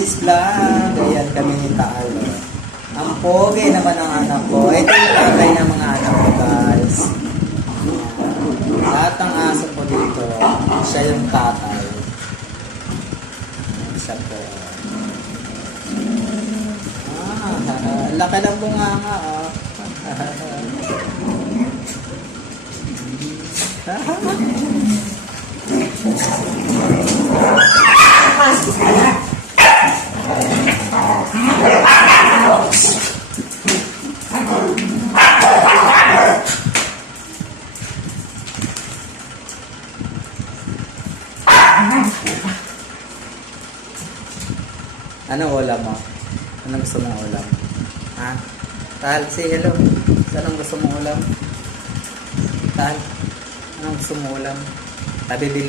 Alice Vlog. Ayan kami ni Taal. Ang pogi naman ang anak ko. Ito yung tatay ng mga anak ko, guys. Ayan. Lahat ng aso ko dito, siya yung tatay. Siya po. Laki ng bunganga, oh. Anong ulam mo? Anong gusto mong ulam? Ha? Tal, say hello. Anong gusto mong ulam? Tal, anong gusto mong ulam? Tabibili